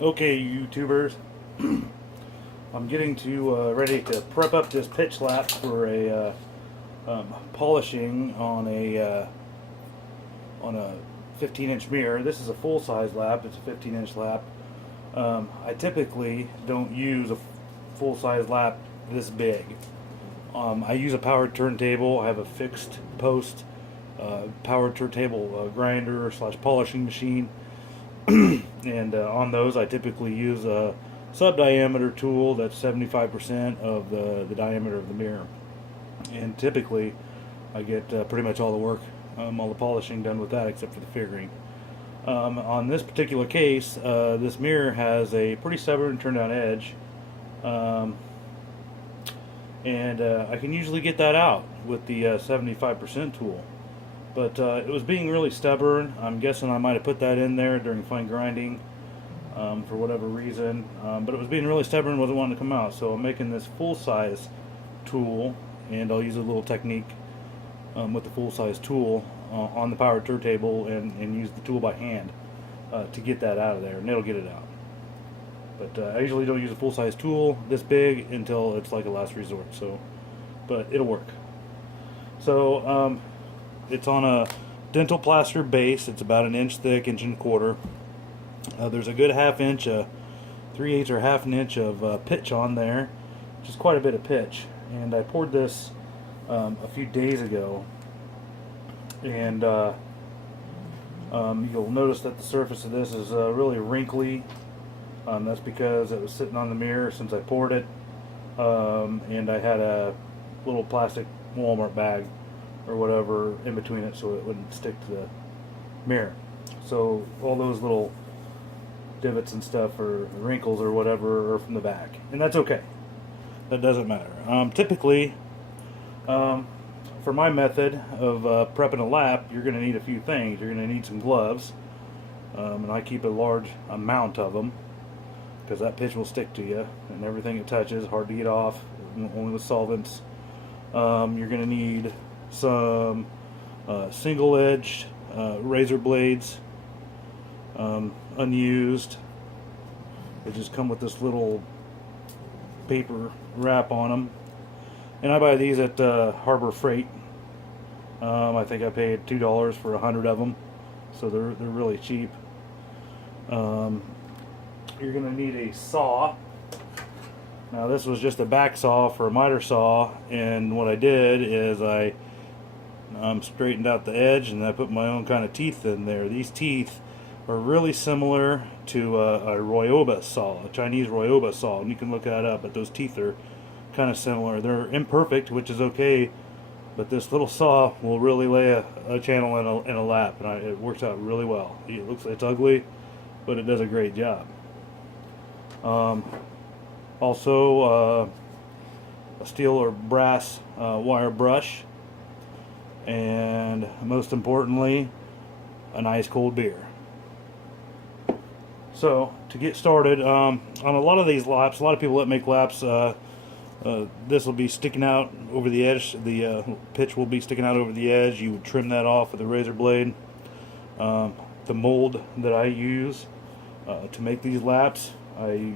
Okay, YouTubers, I'm getting to ready to prep up this pitch lap for a polishing on a 15-inch mirror. This is a full-size lap. It's a 15-inch lap. I typically don't use a full-size lap this big. I use a powered turntable. I have a fixed post powered turntable grinder slash polishing machine. And on those, I typically use a sub-diameter tool that's 75% of the diameter of the mirror. And typically, I get pretty much all the work, all the polishing done with that except for the figuring. On this particular case, this mirror has a pretty stubborn turn-down edge. And I can usually get that out with the 75% tool. But it was being really stubborn. I'm guessing I might have put that in there during fine grinding for whatever reason. But it was being really stubborn and wasn't wanting to come out. So I'm making this full-size tool, and I'll use a little technique with the full-size tool on the powered turntable and use the tool by hand to get that out of there, and it'll get it out. But I usually don't use a full-size tool this big until it's like a last resort. But it'll work. So it's on a dental plaster base. It's about an inch thick, inch and a quarter. There's a good half inch, 3/8 or half an inch of pitch on there, which is quite a bit of pitch. And I poured this a few days ago, and you'll notice that the surface of this is really wrinkly. That's because it was sitting on the mirror since I poured it, and I had a little plastic Walmart bag or whatever in between it so it wouldn't stick to the mirror. So all those little divots and stuff or wrinkles or whatever are from the back, and that's okay. That doesn't matter. Typically, for my method of prepping a lap, you're going to need a few things. You're going to need some gloves, and I keep a large amount of them because that pitch will stick to you, and everything it touches hard to get off, only with solvents. You're going to need some single-edged razor blades, unused. They just come with this little paper wrap on them, and I buy these at Harbor Freight. I think I paid $2 for 100 of them, so they're really cheap. You're going to need a saw. Now this was just a back saw for a miter saw, and what I did is I straightened out the edge and I put my own kind of teeth in there. These teeth are really similar to a Ryoba saw, a Chinese Ryoba saw, and you can look that up, but those teeth are kind of similar. They're imperfect, which is okay, but this little saw will really lay a channel in a lap, and it works out really well. It's ugly, but it does a great job. Also, a steel or brass wire brush, and most importantly, an ice cold beer. So to get started, on a lot of these laps, a lot of people that make laps, this will be sticking out over the edge. The pitch will be sticking out over the edge. You would trim that off with a razor blade. The mold that I use to make these laps, I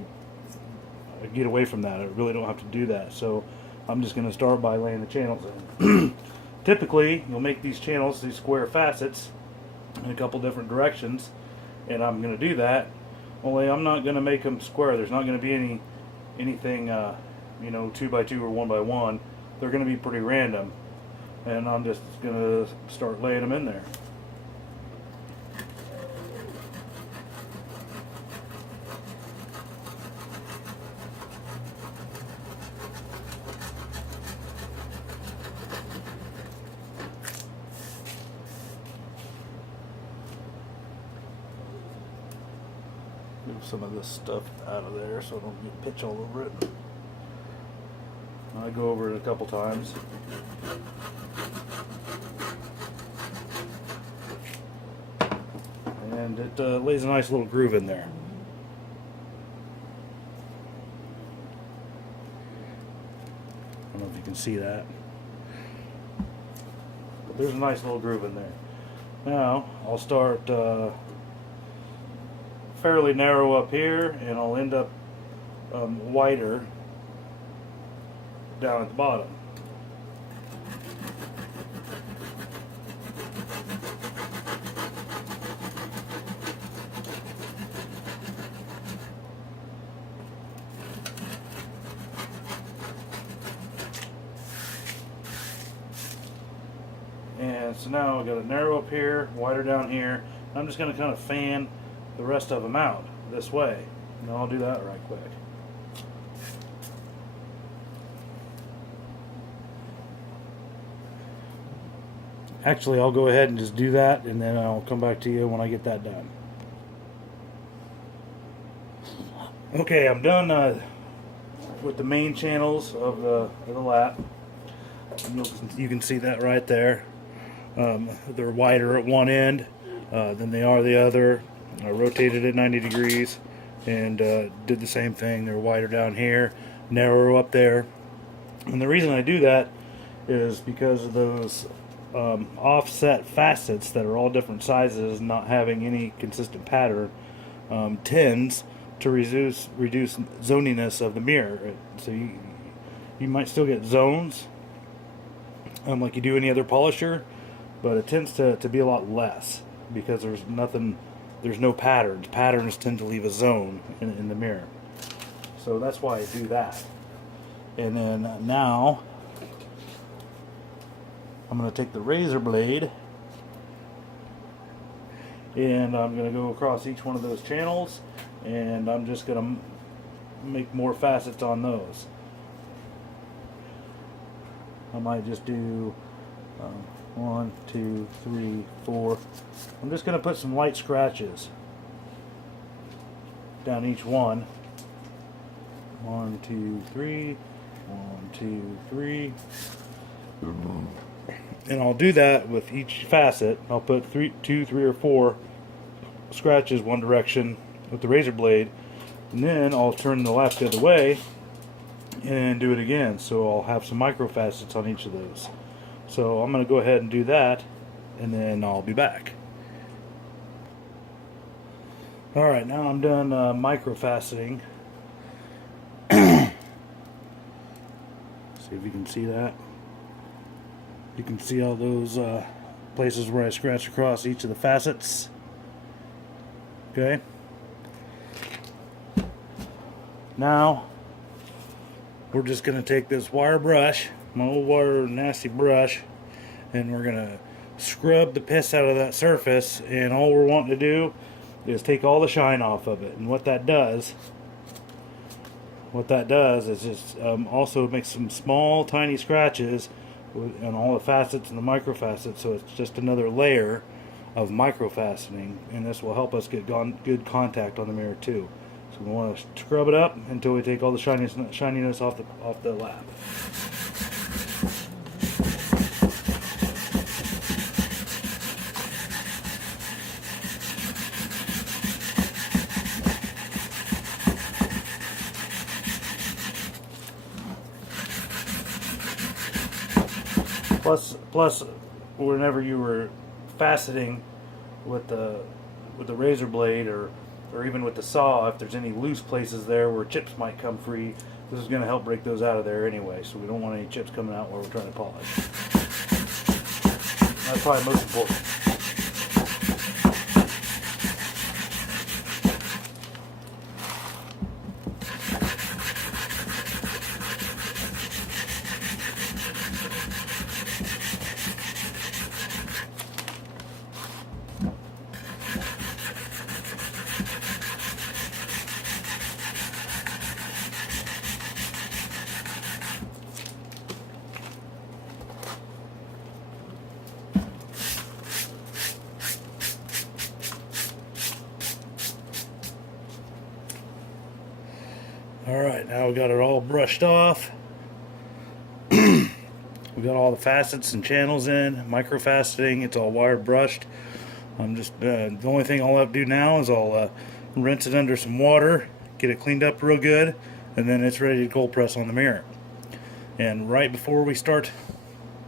get away from that. I really don't have to do that. So I'm just going to start by laying the channels in. Typically, you'll make these channels, these square facets, in a couple different directions, and I'm going to do that. Only I'm not going to make them square. There's not going to be anything, 2x2 or 1x1. They're going to be pretty random, and I'm just going to start laying them in there. Move some of this stuff out of there so I don't get pitch all over it. I go over it a couple times. And it lays a nice little groove in there. I don't know if you can see that. But there's a nice little groove in there. Now, I'll start fairly narrow up here, and I'll end up wider down at the bottom. And so now I've got it narrow up here, wider down here. I'm just going to kind of fan the rest of them out this way. And I'll do that right quick. Actually, I'll go ahead and just do that, and then I'll come back to you when I get that done. Okay, I'm done with the main channels of the lap. You can see that right there. They're wider at one end than they are the other. I rotated it 90 degrees and did the same thing. They're wider down here, narrower up there. And the reason I do that is because of those offset facets that are all different sizes, not having any consistent pattern, tends to reduce zoniness of the mirror. So you might still get zones like you do any other polisher, but it tends to be a lot less because there's no patterns. Patterns tend to leave a zone in the mirror. So that's why I do that. And then now I'm going to take the razor blade and I'm going to go across each one of those channels, and I'm just going to make more facets on those. I might just do 1, 2, 3, 4. I'm just going to put some light scratches down each one. 1, 2, 3. 1, 2, 3. And I'll do that with each facet. I'll put 2, 3, or 4 scratches one direction with the razor blade, and then I'll turn the lap the other way and do it again. So I'll have some micro facets on each of those. So I'm going to go ahead and do that, and then I'll be back. Alright, now I'm done micro faceting. See if you can see that. You can see all those places where I scratch across each of the facets. Okay. Now we're just going to take this wire brush, my old wire nasty brush, and we're going to scrub the piss out of that surface, and all we're wanting to do is take all the shine off of it. And what that does is just also makes some small tiny scratches on all the facets and the micro facets, so it's just another layer of micro faceting, and this will help us get good contact on the mirror too. So we want to scrub it up until we take all the shininess off the lap. Plus, whenever you were faceting with the razor blade or even with the saw, if there's any loose places there where chips might come free, this is going to help break those out of there anyway. So we don't want any chips coming out while we're trying to polish. That's probably most important. Alright, now we got it all brushed off. We got all the facets and channels in, micro faceting, it's all wire brushed. I'm just the only thing I'll have to do now is I'll rinse it under some water, get it cleaned up real good, and then it's ready to cold press on the mirror. And right before we start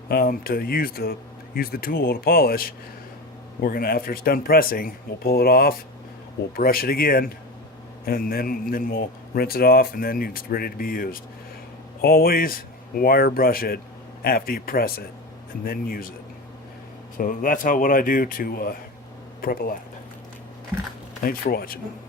to use the tool to polish, we're gonna, after it's done pressing, we'll pull it off, we'll brush it again, and then we'll rinse it off, and then it's ready to be used. Always wire brush it after you press it, and then use it. So that's what I do to prep a lap. Thanks for watching.